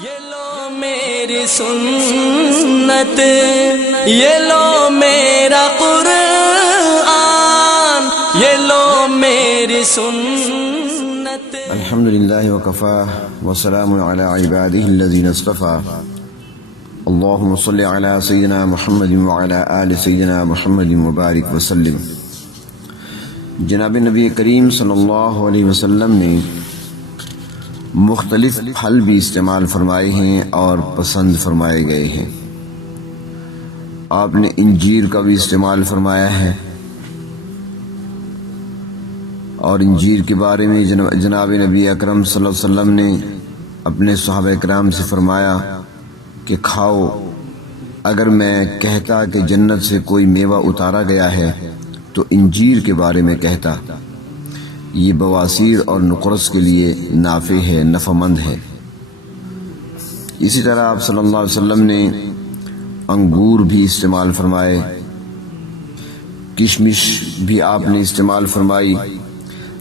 یہ لو میری سنت، یہ لو میرا قرآن، یہ لو میری سنت۔ الحمدللہ وکفا وسلام علی عبادہ الذین اصطفى، اللہم صل علی سیدنا محمد وعلی آل سیدنا محمد مبارک وسلم۔ جناب نبی کریم صلی اللہ علیہ وسلم نے مختلف پھل بھی استعمال فرمائے ہیں اور پسند فرمائے گئے ہیں۔ آپ نے انجیر کا بھی استعمال فرمایا ہے، اور انجیر کے بارے میں جناب نبی اکرم صلی اللہ علیہ وسلم نے اپنے صحابہ کرام سے فرمایا کہ کھاؤ، اگر میں کہتا کہ جنت سے کوئی میوہ اتارا گیا ہے تو انجیر کے بارے میں کہتا، یہ بواسیر اور نقرس کے لیے نافع ہے، نفع مند ہے۔ اسی طرح آپ صلی اللہ علیہ وسلم نے انگور بھی استعمال فرمائے، کشمش بھی آپ نے استعمال فرمائی۔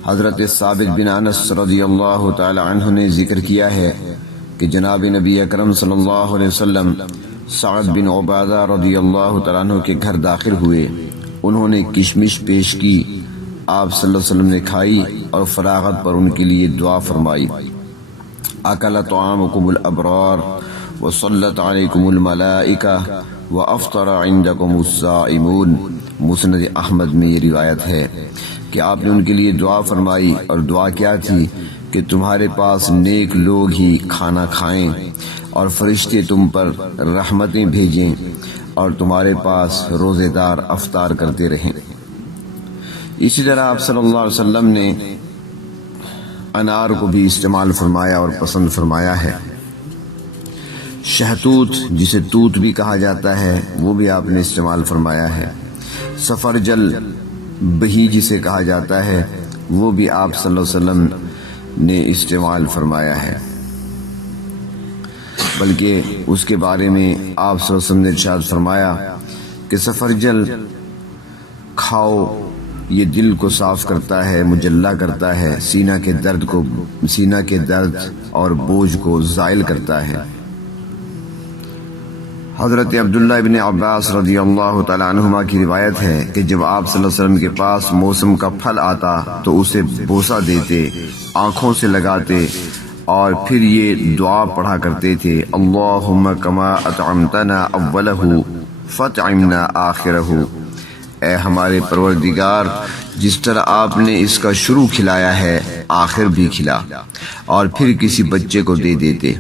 حضرت ثابت بن انس رضی اللہ تعالی عنہ نے ذکر کیا ہے کہ جناب نبی اکرم صلی اللہ علیہ وسلم سعد بن عبادہ رضی اللہ تعالیٰ عنہ کے گھر داخل ہوئے، انہوں نے کشمش پیش کی، آپ صلی اللہ علیہ وسلم نے کھائی اور فراغت پر ان کے لیے دعا فرمائی۔ اکل طعامکم الابرار وصلت علیکم الملائکہ وافطر عندکم الصائمون۔ مسند احمد میں یہ روایت ہے کہ آپ نے ان کے لیے دعا فرمائی، اور دعا کیا تھی کہ تمہارے پاس نیک لوگ ہی کھانا کھائیں اور فرشتے تم پر رحمتیں بھیجیں، اور تمہارے پاس روزے دار افطار کرتے رہیں۔ اسی طرح آپ صلی اللہ علیہ وسلم نے انار کو بھی استعمال فرمایا اور پسند فرمایا ہے۔ شہتوت، جسے توت بھی کہا جاتا ہے، وہ بھی آپ نے استعمال فرمایا ہے۔ سفرجل بہی جسے کہا جاتا ہے، وہ بھی آپ صلی اللہ علیہ وسلم نے استعمال فرمایا ہے، بلکہ اس کے بارے میں آپ صلی اللہ علیہ وسلم نے ارشاد فرمایا کہ سفرجل کھاؤ، یہ دل کو صاف کرتا ہے، مجلہ کرتا ہے، سینہ کے درد اور بوجھ کو زائل کرتا ہے۔ حضرت عبداللہ ابن عباس رضی اللہ تعالی عنہما کی روایت ہے کہ جب آپ صلی اللہ علیہ وسلم کے پاس موسم کا پھل آتا تو اسے بوسہ دیتے، آنکھوں سے لگاتے، اور پھر یہ دعا پڑھا کرتے تھے، اللہم کما اطعمتنا اولہ فاطعمنا آخرہ۔ اے ہمارے پروردگار، جس طرح آپ نے اس کا شروع کھلایا ہے، آخر بھی کھلا، اور پھر کسی بچے کو دے دیتے،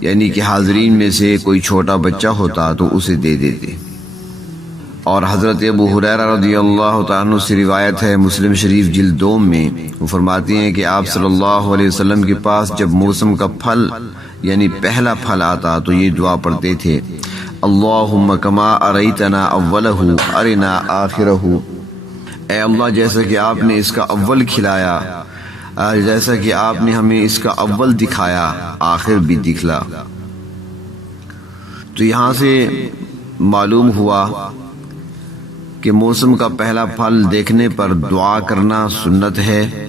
یعنی کہ حاضرین میں سے کوئی چھوٹا بچہ ہوتا تو اسے دے دیتے۔ اور حضرت ابو ہریرہ رضی اللہ تعالیٰ عنہ سے روایت ہے، مسلم شریف جلد 2 میں، وہ فرماتے ہیں کہ آپ صلی اللہ علیہ وسلم کے پاس جب موسم کا پھل یعنی پہلا پھل آتا تو یہ دعا پڑھتے تھے، اللہم کما اریتنا اولہ ارنا آخرہ۔ اے اللہ، جیسا کہ آپ نے اس کا اول کھلایا، جیسا کہ آپ نے ہمیں اس کا اول دکھایا، آخر بھی دکھلا۔ تو یہاں سے معلوم ہوا کہ موسم کا پہلا پھل دیکھنے پر دعا کرنا سنت ہے،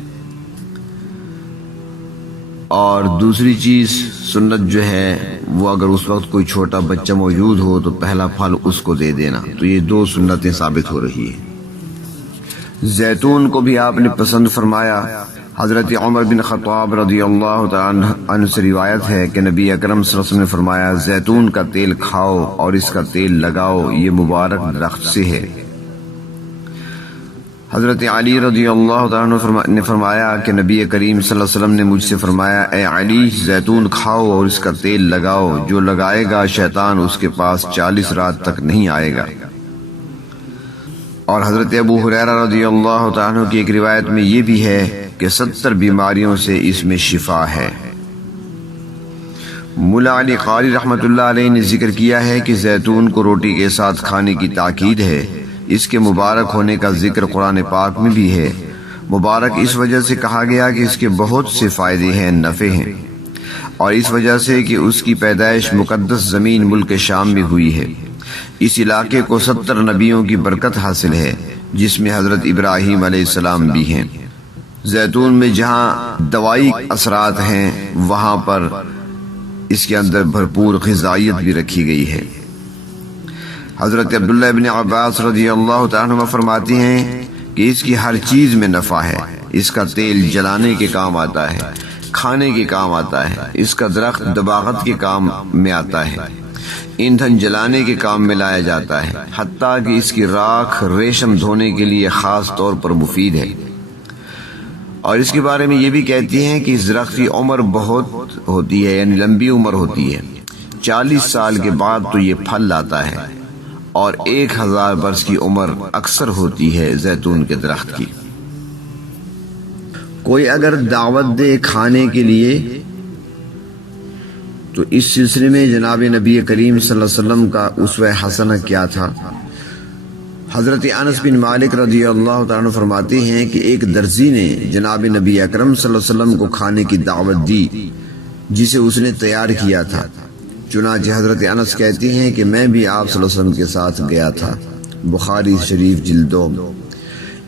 اور دوسری چیز سنت جو ہے وہ اگر اس وقت کوئی چھوٹا بچہ موجود ہو تو پہلا پھل اس کو دے دینا۔ تو یہ 2 سنتیں ثابت ہو رہی ہیں۔ زیتون کو بھی آپ نے پسند فرمایا۔ حضرت عمر بن خطاب رضی اللہ تعالیٰ عنہ سے روایت ہے کہ نبی اکرم صلی اللہ علیہ وسلم نے فرمایا، زیتون کا تیل کھاؤ اور اس کا تیل لگاؤ، یہ مبارک درخت سے ہے۔ حضرت علی رضی اللہ تعالیٰ عنہ نے فرمایا کہ نبی کریم صلی اللہ علیہ وسلم نے مجھ سے فرمایا، اے علی، زیتون کھاؤ اور اس کا تیل لگاؤ، جو لگائے گا شیطان اس کے پاس 40 رات تک نہیں آئے گا۔ اور حضرت ابو ہریرہ رضی اللہ تعالیٰ عنہ کی ایک روایت میں یہ بھی ہے کہ 70 بیماریوں سے اس میں شفا ہے۔ مولا علی قاری رحمۃ اللہ علیہ نے ذکر کیا ہے کہ زیتون کو روٹی کے ساتھ کھانے کی تاکید ہے۔ اس کے مبارک ہونے کا ذکر قرآن پاک میں بھی ہے۔ مبارک اس وجہ سے کہا گیا کہ اس کے بہت سے فائدے ہیں، نفع ہیں، اور اس وجہ سے کہ اس کی پیدائش مقدس زمین ملک شام میں ہوئی ہے۔ اس علاقے کو 70 نبیوں کی برکت حاصل ہے، جس میں حضرت ابراہیم علیہ السلام بھی ہیں۔ زیتون میں جہاں دوائی اثرات ہیں وہاں پر اس کے اندر بھرپور غذائیت بھی رکھی گئی ہے۔ حضرت عبداللہ ابن عباس رضی اللہ تعالیٰ عنہ فرماتی ہیں کہ اس کی ہر چیز میں نفع ہے۔ اس کا تیل جلانے کے کام آتا ہے، کھانے کے کام آتا ہے، اس کا درخت دباغت کے کام میں آتا ہے، ایندھن جلانے کے کام میں لایا جاتا ہے، حتیٰ کہ اس کی راکھ ریشم دھونے کے لیے خاص طور پر مفید ہے۔ اور اس کے بارے میں یہ بھی کہتی ہیں کہ اس درخت کی عمر بہت ہوتی ہے، یعنی لمبی عمر ہوتی ہے، 40 سال کے بعد تو یہ پھل لاتا ہے، اور 1000 برس کی عمر اکثر ہوتی ہے زیتون کے درخت کی۔ کوئی اگر دعوت دے کھانے کے لیے تو اس سلسلے میں جناب نبی کریم صلی اللہ علیہ وسلم کا اسوہ حسنہ کیا تھا؟ حضرت انس بن مالک رضی اللہ تعالیٰ عنہ فرماتے ہیں کہ ایک درزی نے جناب نبی اکرم صلی اللہ علیہ وسلم کو کھانے کی دعوت دی جسے اس نے تیار کیا تھا۔ چنانچہ حضرت انس کہتے ہیں کہ میں بھی آپ صلی اللہ علیہ وسلم کے ساتھ گیا تھا۔ بخاری شریف جلد 2۔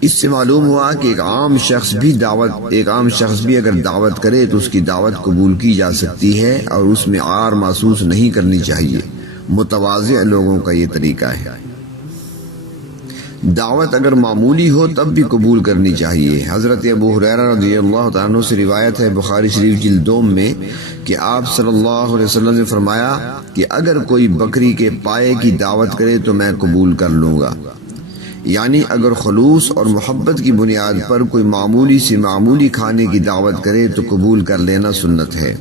اس سے معلوم ہوا کہ ایک عام شخص بھی اگر دعوت کرے تو اس کی دعوت قبول کی جا سکتی ہے اور اس میں عار محسوس نہیں کرنی چاہیے۔ متواضع لوگوں کا یہ طریقہ ہے۔ دعوت اگر معمولی ہو تب بھی قبول کرنی چاہیے۔ حضرت ابو ہریرہ رضی اللہ تعالیٰ عنہ سے روایت ہے بخاری شریف جلد 2 میں کہ آپ صلی اللہ علیہ وسلم نے فرمایا کہ اگر کوئی بکری کے پائے کی دعوت کرے تو میں قبول کر لوں گا، یعنی اگر خلوص اور محبت کی بنیاد پر کوئی معمولی سے معمولی کھانے کی دعوت کرے تو قبول کر لینا سنت ہے۔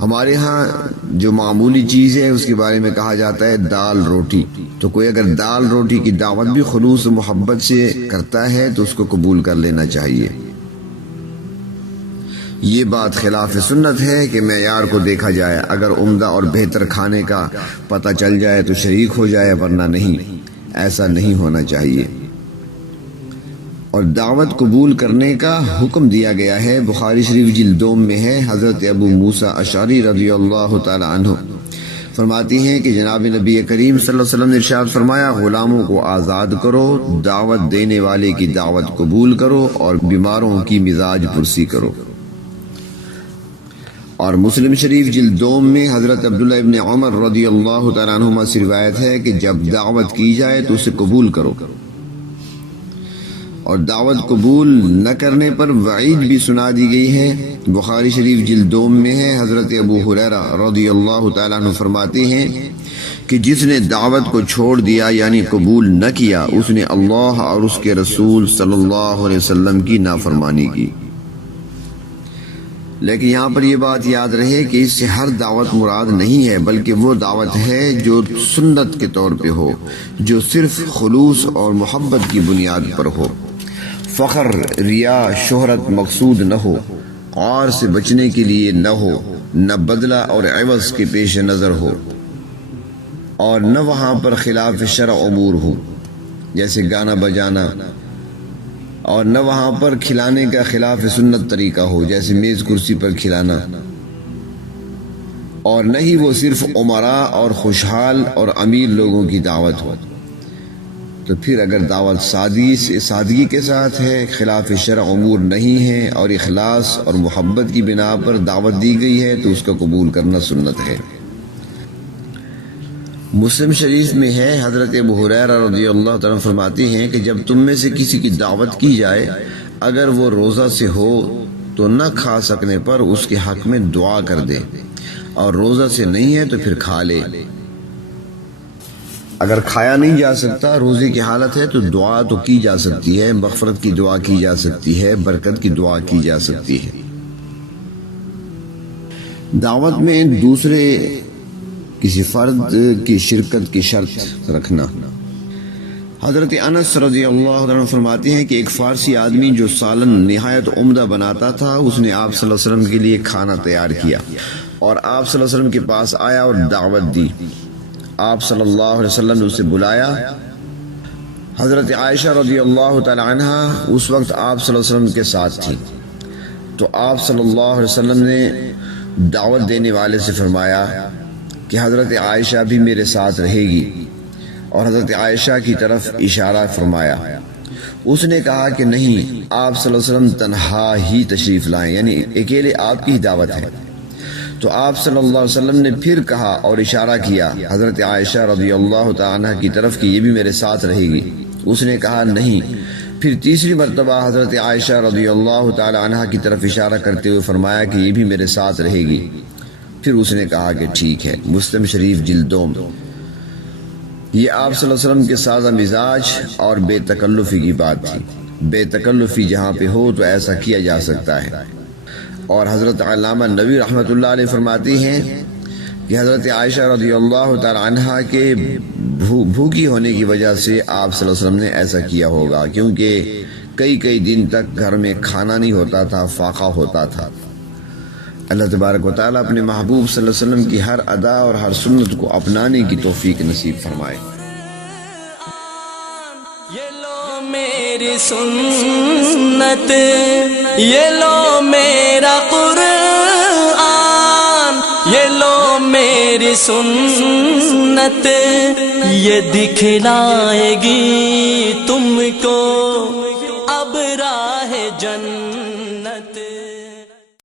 ہمارے ہاں جو معمولی چیز ہے اس کے بارے میں کہا جاتا ہے دال روٹی، تو کوئی اگر دال روٹی کی دعوت بھی خلوص و محبت سے کرتا ہے تو اس کو قبول کر لینا چاہیے۔ یہ بات خلاف سنت ہے کہ معیار کو دیکھا جائے، اگر عمدہ اور بہتر کھانے کا پتہ چل جائے تو شریک ہو جائے، ورنہ نہیں، ایسا نہیں ہونا چاہیے۔ اور دعوت قبول کرنے کا حکم دیا گیا ہے، بخاری شریف جلد 2 میں ہے۔ حضرت ابو موسیٰ اشعری رضی اللہ تعالی عنہ فرماتی ہیں کہ جناب نبی کریم صلی اللہ علیہ وسلم نے ارشاد فرمایا، غلاموں کو آزاد کرو، دعوت دینے والے کی دعوت قبول کرو، اور بیماروں کی مزاج پرسی کرو۔ اور مسلم شریف جلد 2 میں حضرت عبداللہ ابن عمر رضی اللہ تعالیٰ عنہما سے روایت ہے کہ جب دعوت کی جائے تو اسے قبول کرو، اور دعوت قبول نہ کرنے پر وعید بھی سنا دی گئی ہے۔ بخاری شریف جلد 2 میں ہے۔ حضرت ابو ہریرہ رضی اللہ تعالیٰ عنہ فرماتے ہیں کہ جس نے دعوت کو چھوڑ دیا یعنی قبول نہ کیا، اس نے اللہ اور اس کے رسول صلی اللہ علیہ وسلم کی نافرمانی کی۔ لیکن یہاں پر یہ بات یاد رہے کہ اس سے ہر دعوت مراد نہیں ہے، بلکہ وہ دعوت ہے جو سنت کے طور پہ ہو، جو صرف خلوص اور محبت کی بنیاد پر ہو، فخر، ریا، شہرت مقصود نہ ہو، عار سے بچنے کے لیے نہ ہو، نہ بدلہ اور عوض کے پیش نظر ہو، اور نہ وہاں پر خلاف شرع امور ہو جیسے گانا بجانا، اور نہ وہاں پر کھلانے کا خلاف سنت طریقہ ہو جیسے میز کرسی پر کھلانا، اور نہ ہی وہ صرف امراء اور خوشحال اور امیر لوگوں کی دعوت ہو۔ تو پھر اگر دعوت سادگی کے ساتھ ہے، خلاف شرع امور نہیں ہے، اور اخلاص اور محبت کی بنا پر دعوت دی گئی ہے تو اس کا قبول کرنا سنت ہے۔ مسلم شریف میں ہے، حضرت ابو ہریرہ رضی اللہ تعالیٰ فرماتے ہیں کہ جب تم میں سے کسی کی دعوت کی جائے، اگر وہ روزہ سے ہو تو نہ کھا سکنے پر اس کے حق میں دعا کر دے، اور روزہ سے نہیں ہے تو پھر کھا لے۔ اگر کھایا نہیں جا سکتا، روزے کی حالت ہے، تو دعا تو کی جا سکتی ہے، مغفرت کی دعا کی جا سکتی ہے، برکت کی دعا کی جا سکتی ہے۔ دعوت میں دوسرے کسی فرد کی شرکت کی شرط رکھنا۔ حضرت انس رضی اللہ عنہ فرماتے ہیں کہ ایک فارسی آدمی جو سالن نہایت عمدہ بناتا تھا، اس نے آپ صلی اللہ علیہ وسلم کے لیے کھانا تیار کیا اور آپ صلی اللہ علیہ وسلم کے پاس آیا اور دعوت دی۔ آپ صلی اللہ علیہ وسلم نے اسے بلایا۔ حضرت عائشہ رضی اللہ تعالی عنہ اس وقت آپ صلی اللہ علیہ وسلم کے ساتھ تھی، تو آپ صلی اللہ علیہ وسلم نے دعوت دینے والے سے فرمایا کہ حضرت عائشہ بھی میرے ساتھ رہے گی، اور حضرت عائشہ کی طرف اشارہ فرمایا۔ اس نے کہا کہ نہیں، آپ صلی اللہ علیہ وسلم تنہا ہی تشریف لائیں، یعنی اکیلے آپ کی ہی دعوت ہے۔ تو آپ صلی اللہ علیہ وسلم نے پھر کہا اور اشارہ کیا حضرت عائشہ رضی اللہ تعالی عنہ کی طرف کہ یہ بھی میرے ساتھ رہے گی۔ اس نے کہا نہیں۔ پھر تیسری مرتبہ حضرت عائشہ رضی اللہ تعالی عنہ کی طرف اشارہ کرتے ہوئے فرمایا کہ یہ بھی میرے ساتھ رہے گی۔ پھر اس نے کہا کہ ٹھیک ہے۔ مسلم شریف جلد 2۔ یہ آپ صلی اللہ علیہ وسلم کے سادہ مزاج اور بے تکلفی کی بات تھی۔ بے تکلفی جہاں پہ ہو تو ایسا کیا جا سکتا ہے۔ اور حضرت علامہ نووی رحمۃ اللہ علیہ فرماتی ہیں کہ حضرت عائشہ رضی اللہ تعالی عنہ کے بھوکی ہونے کی وجہ سے آپ صلی اللہ علیہ وسلم نے ایسا کیا ہوگا، کیونکہ کئی دن تک گھر میں کھانا نہیں ہوتا تھا، فاقہ ہوتا تھا۔ اللہ تبارک و تعالیٰ اپنے محبوب صلی اللہ علیہ وسلم کی ہر ادا اور ہر سنت کو اپنانے کی توفیق نصیب فرمائے۔ یہ لو میری سنت، یہ لو میرا قرآن، یہ لو میری سنت، یہ دکھلائے گی تم کو اب راہ جنت۔